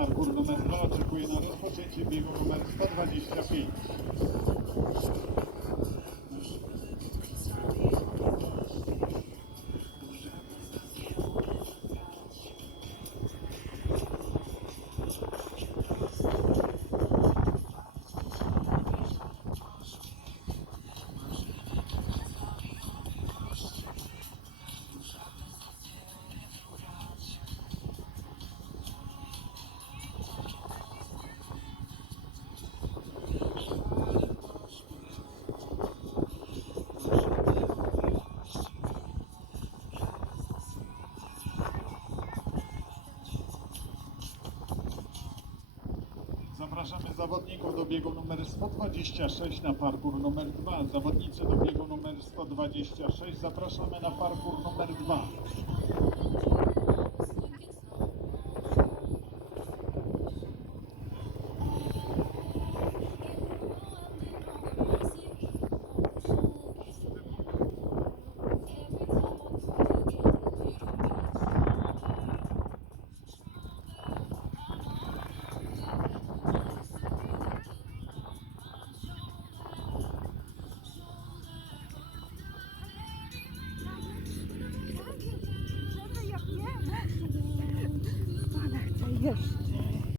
parkour numer 2 oczekuje na rozpoczęcie biegu numer 125. Zapraszamy zawodników do biegu numer 126 na parkour numer 2. Zawodnicy do biegu numer 126 zapraszamy na parkour numer 2. Hayır.